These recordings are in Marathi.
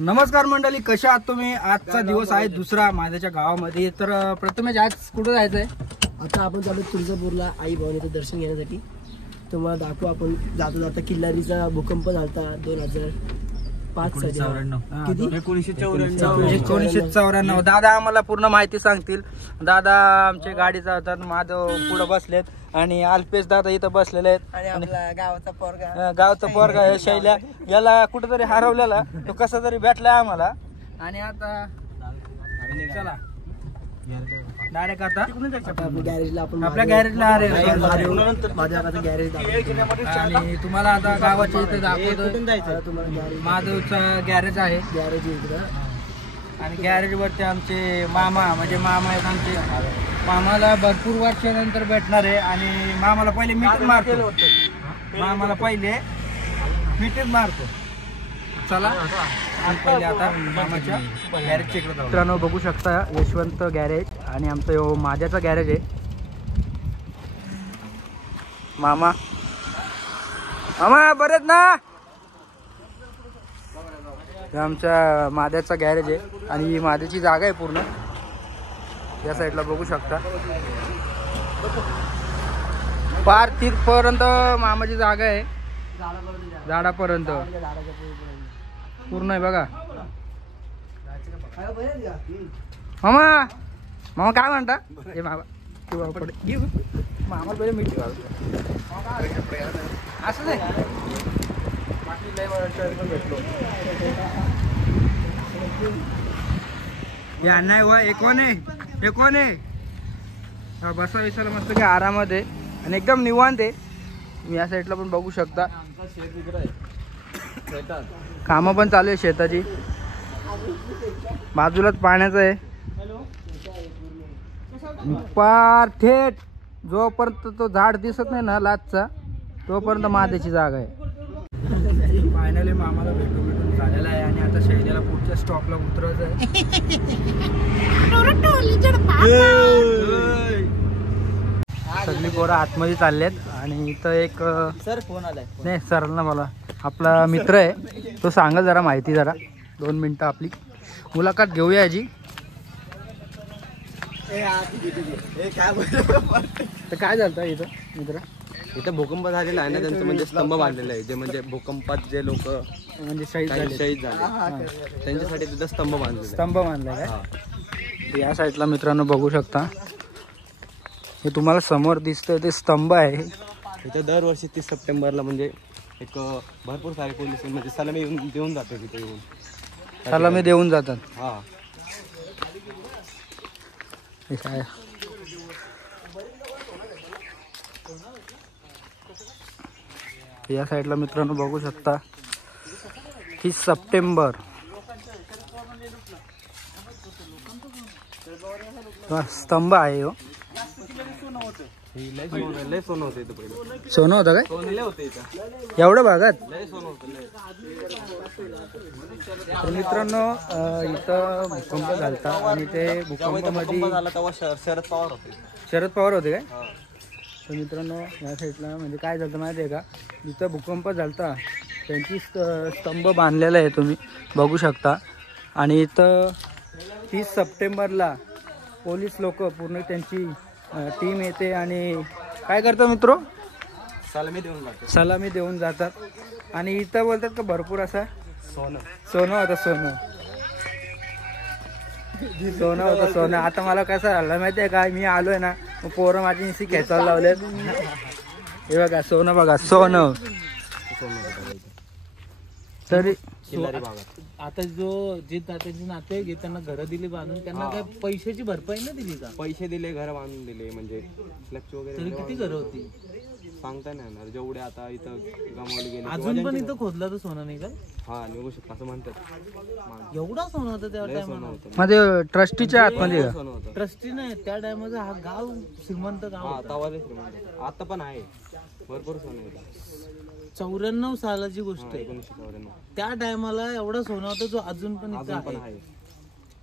नमस्कार मंडळी, कशा आहात तुम्ही? आजचा दिवस आहे दुसरा माझ्या गावामध्ये. तर प्रथमेश आज कुठं जायचंय? आता आपण चालू तुळजापूरला आई भवानीचं दर्शन घेण्यासाठी. तुम्हाला दाखवू आपण जाता जाता किल्लारीचा भूकंप झाला 2005 किती 1994. दादा आम्हाला पूर्ण माहिती सांगतील. दादा आमच्या गाडीचा होतात, माधव पुढे बसलेत आणि अल्पेश दादा इथं बसलेले आहेत. आणि आपला गावचा पोरगा हे शैल्या याला कुठेतरी हरवलेला, तो कसा तरी भेटलाय आम्हाला. आणि आता चला डायरेक्ट आता आपल्या गॅरेजला आणि तुम्हाला आता गावाच्या इथे दाखवतो. माधवचा गॅरेज आहे. गॅरेज आणि गॅरेज वरती आमचे मामा म्हणजे मामा आहेत आमचे. मामाला भरपूर वर्षानंतर भेटणार आहे आणि मामाला पहिले मीटिंग मारतो. चला पहिले आता मामाच्या गॅरेजच्या इकडे जाऊ. मित्रांनो बघू शकता यशवंत गॅरेज आणि आमचं माझ्याचा गॅरेज आहे. मामा बरेच ना, आमच्या माद्याचा गॅरेज आहे आणि ही माद्याची जागा आहे पूर्ण. या साईडला बघू शकता पार तिथपर्यंत मामाची जागा आहे, झाडापर्यंत पूर्ण आहे बघा. मामा काय म्हणता? हे मामा मामा पहिले मिठी असं नाही भेटलो या नाही व कोण आहे बसा विसायला मस्त की आरामात आहे आणि एकदम निवांत आहे. मी या साईडला पण बघू शकता कामं पण चालू आहे शेताची. बाजूलाच पाण्याचं आहे. पार थेट जोपर्यंत तो झाड दिसत नाही ना लाचचा तोपर्यंत माद्याची जागा आहे. फायनली मामाला भेटून झालेला आहे आणि आता शैल्याला पुढच्या स्टॉपला उतरायचं आहे. सगळी पोरं आतमध्ये चाललेत आणि इथं एक सर फोन आलाय. नाही सर ना, मला आपला मित्र आहे तो सांगा जरा माहिती. जरा 2 मिनिटं आपली मुलाखत घेऊया याची. तर काय झालं इथं मित्र? इथं भूकंप झालेला आहे ना, त्यांचं म्हणजे स्तंभ बांधलेला आहे. जे म्हणजे भूकंपात जे लोक म्हणजे शहीद झाले त्यांच्यासाठी तिथं स्तंभ बांधलाय काय? या साईडला मित्रांनो बघू शकता हे तुम्हाला समोर दिसतंय ते स्तंभ आहे. इथं दरवर्षी 30 सप्टेंबरला म्हणजे एक भरपूर सारे पोलीस म्हणजे सलामी देऊन जातात. तिथे येऊन सलामी देऊन जातात. हा हे काय या साईडला मित्रांनो बघू शकता 30 सप्टेंबर स्तंभ आहे. हो लय सोनं होतं इथं पहिले. सोनं होतं काय? सोनं लय होतं इथं, एवढ्या भागात लय सोनं होतं लय. तर मित्रांनो इथं भूकंप झालता आणि ते भूकंपामध्ये झाला तेव्हा शरद पवार होते काय? तर मित्रांनो या साईडला म्हणजे काय झालं माहिती आहे का, जिथं भूकंप झालता त्यांची स्तंभ बांधलेला आहे तुम्ही बघू शकता. आणि इथं 30 सप्टेंबरला पोलीस लोक पूर्ण त्यांची टीम येते आणि काय करतो मित्रो? सलामी देऊन जातात. आणि इथं बोलतात का भरपूर असा सोनं होतं. सोनं आता मला कसं झालं माहिती आहे का, मी आलोय ना पोरं माझी निशी खेचायला लावलेत. हे बघा सोनं, बघा सोनं. तरी आता जे त्यांचे नाते त्यांना घरं दिली बांधून, त्यांना काय पैशाची भरपाई नाही दिली का? पैसे दिले, घर बांधून दिले म्हणजे फ्लॅक्स वगैरे. तरी किती घरं होती सांगता नाही येणार. जेवढे आता इथं गमावले गेले. अजून पण इथं खोदला तर सोनं नाही का? हा निघू शकतं असं म्हणतात. एवढा सोनं होतं त्या टायमाला? मध्ये ट्रस्टीच्या आतमध्ये ट्रस्टी नाही त्या टायमाला. हा गाव श्रीमंत गाव. आता पण आहे भरपूर सोनं. 94 सालाची गोष्ट आहे. 1994. त्या टायमाला एवढा सोनं होता जो अजून पण आहे.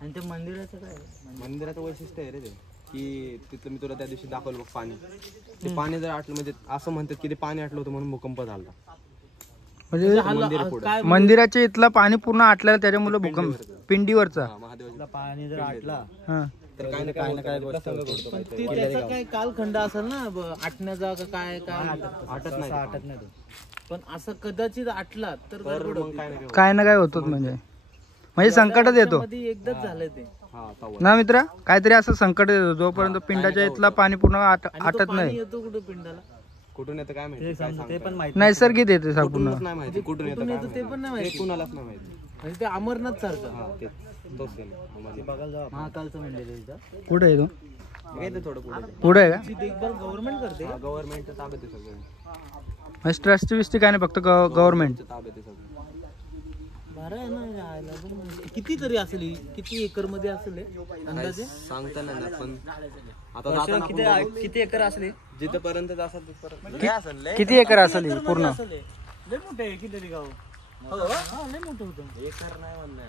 आणि त्या मंदिराचं काय? मंदिराचं वैशिष्ट्य आहे रे ते, की तिथलं मी तुला त्या दिवशी दाखवलं बघ पाणी. ते पाणी जर आटलं म्हणजे असं म्हणतात की ते पाणी आटलं होतं म्हणून भूकंप झाला. म्हणजे मंदिराच्या इथलं पाणी पूर्ण आटलेलं त्याच्यामुळे भूकंप पिंडीवरचा महादेवाचं पाणी जर आटला हा तर काय ना काय गोष्ट ती त्याचा काय कालखंड असेल ना आटण्याचा का काय काय आटत नाही आटत नाही तो. पण असं कदाचित आटला तर गडबड होती. काय ना काय होतोच म्हणजे संकटच येतो मध्ये एकदाच झालं ते ना मित्रा, काहीतरी असं संकट येतो जोपर्यंत पिंडाच्या इथला पाणी पूर्ण आणि तो आटत पाणी नाही. येतो कुठं पिंडाला कुठून येतं काय माहिती काय सांगता ते पण येत माहिती नैसर्गिक येते नाही. संपूर्ण. कुठूनच नाही माहिती कुठून येतं काय ते पण नाही माहिती. माहिती ते कुणालाच नाही माहिती. म्हणजे ते अमरनाथ सारखं हा ते तोच आहे. महाकालचं मंदिर आहे इथं. कुठे आहे तो? येते थोडं पुढे पुढे आहे का? ची देखभाल गव्हर्नमेंट करते. गव्हर्नमेंटच्या ताब्यात आहे सगळं. म्हणजे ट्रस्टी विस्टी काय नाही, फक्त गव्हर्नमेंट. ताब्यात आहे सगळं. बरं आहे ना यायला पण किती तरी असेल ही? किती एकर मध्ये असेल हे? अंदाजे सांगता नाही येणार, पण आता जाताना किती एकर असले? जिथपर्यंत असेल तिथपर्यंत किती एकर असेल ही पूर्ण? लय मोठं आहे किती गाव. हा लय मोठं होतं. एकर नाही म्हणणार.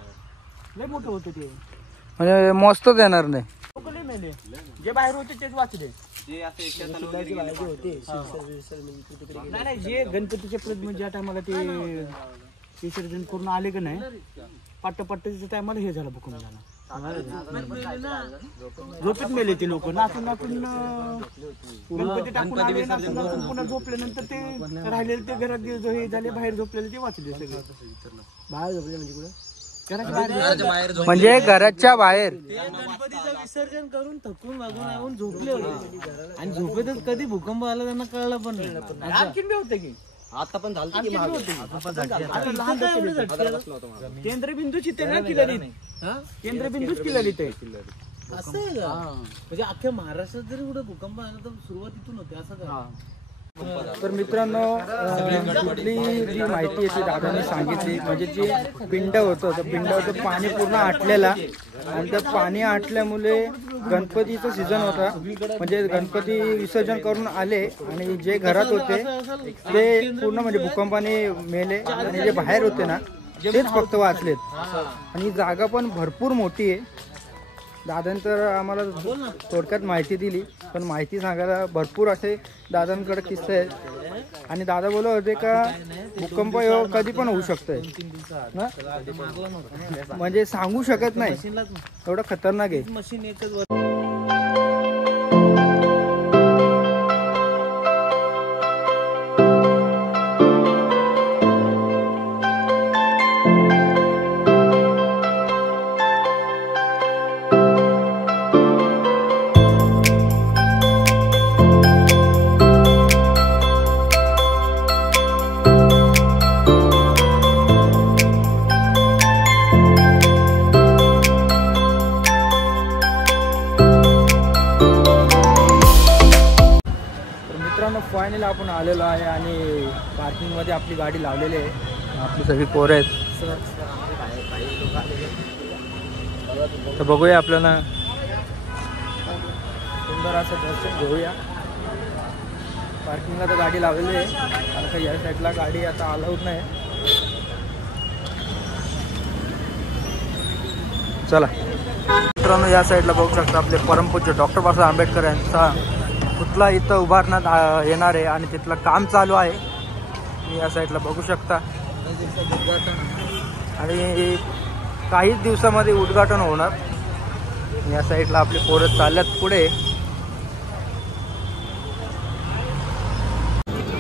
लय मोठं होतं ते. म्हणजे मस्तच येणार नाही. लोक लय मेले. जे बाहेर होते तेच वाचले. जे असे शेताला वगैरे गेले होते नाही नाही जे गणपतीचे म्हणजे ज्या टायमाला ते विसर्जन करून आले का नाही पट्टाच्या टायमाला हे झालं भूकंप झाला. झोपेत मेले ते लोक नाचून गणपती टाकून आले नाचून पुन्हा झोपल्यानंतर ते राहिलेले ते घरात हे झाले बाहेर झोपलेले ते वाचले सगळे. बाहेर झोपले म्हणजे कुठं? घराच्या बाहेर म्हणजे घराच्या बाहेर. ते गणपतीचं विसर्जन करून थकून वागून येऊन झोपले होते आणि झोपेतच कधी भूकंप आला त्यांना कळलं पण नाही. आणखीन बी होते की आता पण झालं आणखीन बी होते आता लहान काय एवढे झटके? केंद्रबिंदूची ते ना किल्लारी केंद्रबिंदूच किल्लारी ते असं आहे का? म्हणजे अख्ख्या महाराष्ट्रात जरी कुठे भूकंप आला तर सुरुवात इथून होते असं का? तर मित्रांनो, कुठली जी माहिती आहे ती दादाने सांगितली. म्हणजे जे पिंड होतं त्या पिंडाचं पाणी पूर्ण आटलेला आणि त्या पाणी आटल्यामुळे गणपतीचं सीझन होता. म्हणजे गणपती विसर्जन करून आले आणि जे घरात होते ते पूर्ण म्हणजे भूकंपाने मेले आणि जे बाहेर होते ना तेच फक्त वाचलेत. आणि जागा पण भरपूर मोठी आहे. दादांतर आम्हाला थोडक्यात माहिती दिली, पण माहिती सांगायला भरपूर असे दादांकडे किस्से आहेत. आणि दादा बोलत होते का भूकंप कधी पण होऊ शकतोय ना, म्हणजे सांगू शकत नाही, एवढं खतरनाक आहे. मशीन एकच फायनली आपण आलेलो आहे आणि पार्किंगमध्ये आपली गाडी लावलेली आहे. आपली सगळी पोरं आहेत. तर बघूया आपल्याला सुंदर असं दर्शन घेऊया. पार्किंगला तर गाडी लावलेली आहे, आता या साईडला गाडी आता अलाउड नाही. चला मित्रांनो, या साईडला बघू शकता आपले परमपूज्य डॉक्टर बाबासाहेब आंबेडकर यांचा पुतळा इथं उभारण्यात येणार आहे आणि तिथलं काम चालू आहे. या साईडला बघू शकता आणि काहीच दिवसामध्ये उद्घाटन होणार. या साईडला आपले पोरं चालल्यात पुढे.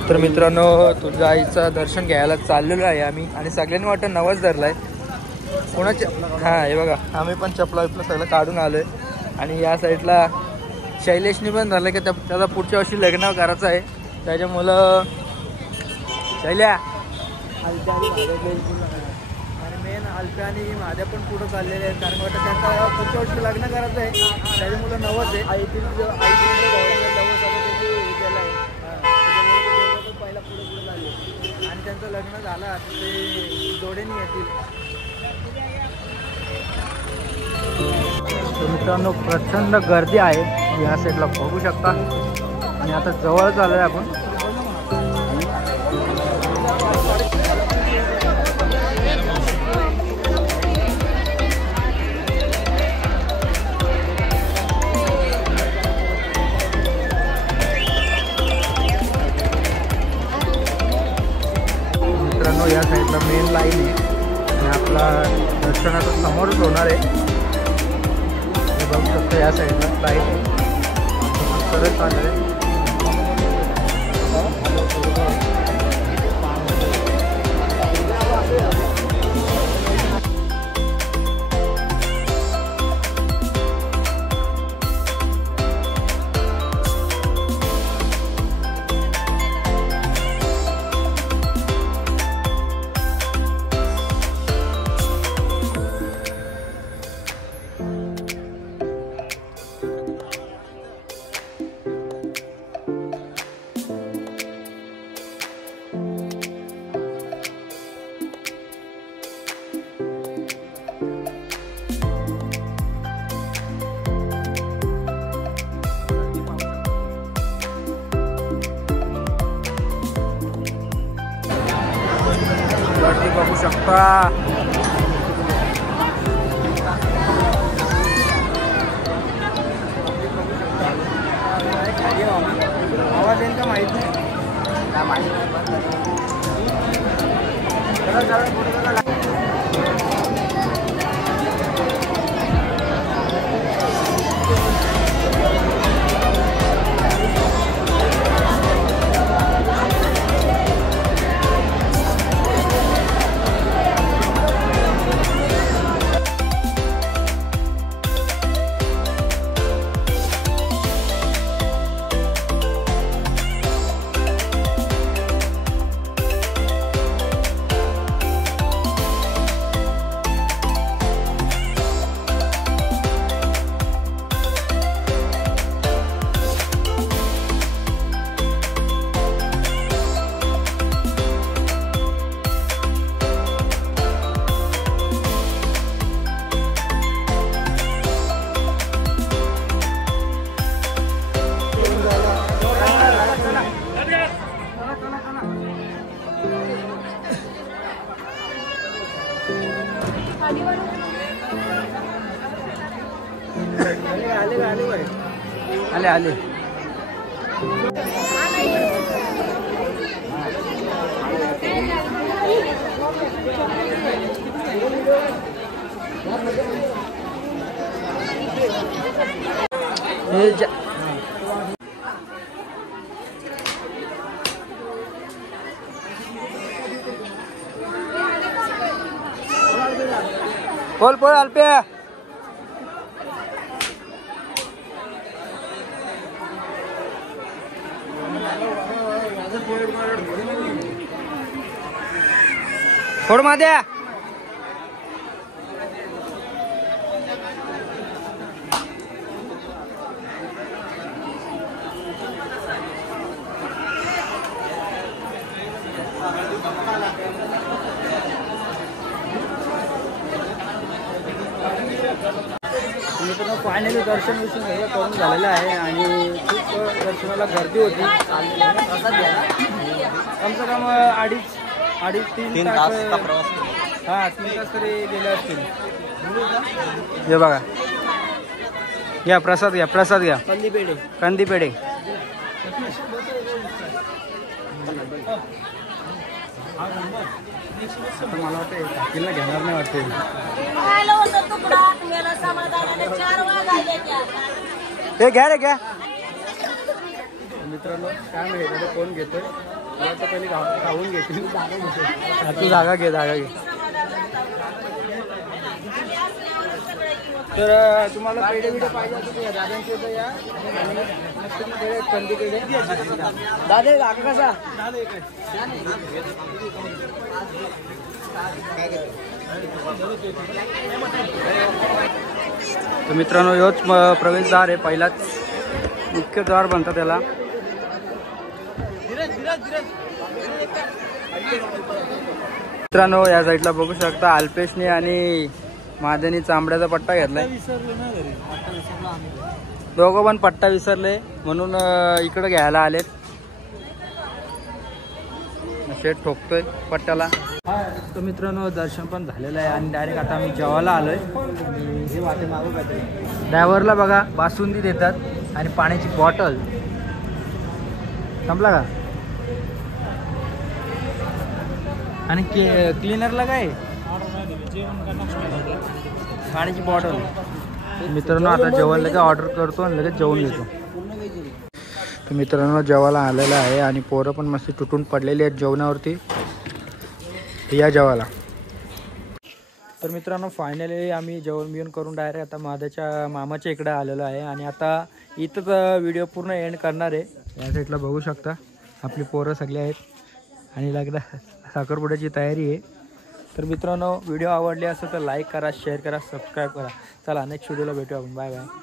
तर मित्रांनो, तुझ्या आईचं दर्शन घ्यायला चाललेलो आहे आम्ही आणि सगळ्यांनी वाटतं नवस धरलाय कोणाच्या. हां, हे बघा, आम्ही पण चपला सगळं काढून आलोय. आणि या साईडला शैलेशनी पण झालं की त्याचा पुढच्या वर्षी लग्न करायचं आहे, त्याच्यामुळं शैल्या आणि मेन अलप्या आणि माझ्या पण पुढं चाललेले आहेत, कारण वाटतं त्यांचा पुढच्या वर्षी लग्न करायचं आहे, त्याच्यामुळं नवस आहे. आईतील नवस पहिला पुढे लागले आणि त्यांचं लग्न झालं ते जोडेनी येतील. मित्रांनो, प्रचंड गर्दी आहे या साईडला बघू शकता. आणि आता जवळ चालू आहे आपण. मित्रांनो, या दर्शनाचं समोरच होणार आहे. हे बघू शकतो या साईडला लाईट सरळ चालणार आहे. वरती बघू शकता आवाज येईल का माहित नाही. आले आले बोल बोल अल्प्या फोड माद्या मित्रांनो फायनली दर्शन विषय सगळं करून झालेलं आहे आणि खूप दर्शनाला गर्दी होती. कमसे कम अडीच तीन तास हां 3 तास तरी गेले असतील. हे बघा घ्या प्रसाद घ्या कंदी पेढे मला वाटतं काकीला घेणार नाही वाटते. हे घ्या रे घ्या. मित्रांनो काय माहिती कोण घेतोय मला तर पहिले खाऊन घेतील. तू जागा घे तर तुम्हाला पेढे बिडे पाहिजे असेल दादांचे तर या कंदी पेढे दादा जागा कसा तर मित्रांनो ह्योच प्रवेशद्वार आहे पहिलाच मुख्य द्वार म्हणतात त्याला. मित्रांनो या साईडला बघू शकता अल्पेशने आणि महादेनी चांबड्याचा पट्टा घेतलाय. दोघं पण पट्टा विसरले म्हणून इकडे घ्यायला आलेत. शेट ठोकतोय पट्ट्याला. तर मित्रांनो दर्शन पण झालेलं आहे आणि डायरेक्ट आता आम्ही जेवायला आलोय. हे वाटे मागू काय ड्रायव्हरला बघा बासुंदी देतात आणि पाण्याची बॉटल. संपला का? आणि क्लीनरला काय पाण्याची बॉटल. मित्रांनो आता जेवायला लगेच ऑर्डर करतो आणि लगेच जेवून घेतो. तर मित्रांनो जेवायला आलेलं आहे आणि पोरं पण मस्त तुटून पडलेली आहेत जेवणावरती. या जेवायला. तर मित्रांनो फायनली आम्ही जेवण बिवण करून डायरेक्ट आता माझ्या मामाच्या इकडे आलेलो आहे आणि आता इथंच व्हिडिओ पूर्ण एंड करणार आहे. या साईडला बघू शकता आपली पोरं सगळे आहेत आणि लगदा साखरपुड्याची तयारी आहे. तर मित्रांनो व्हिडिओ आवडली असेल तर लाईक करा, शेअर करा, सबस्क्राईब करा. चला नेक्स्ट व्हिडिओला भेटू आपण. Bye bye.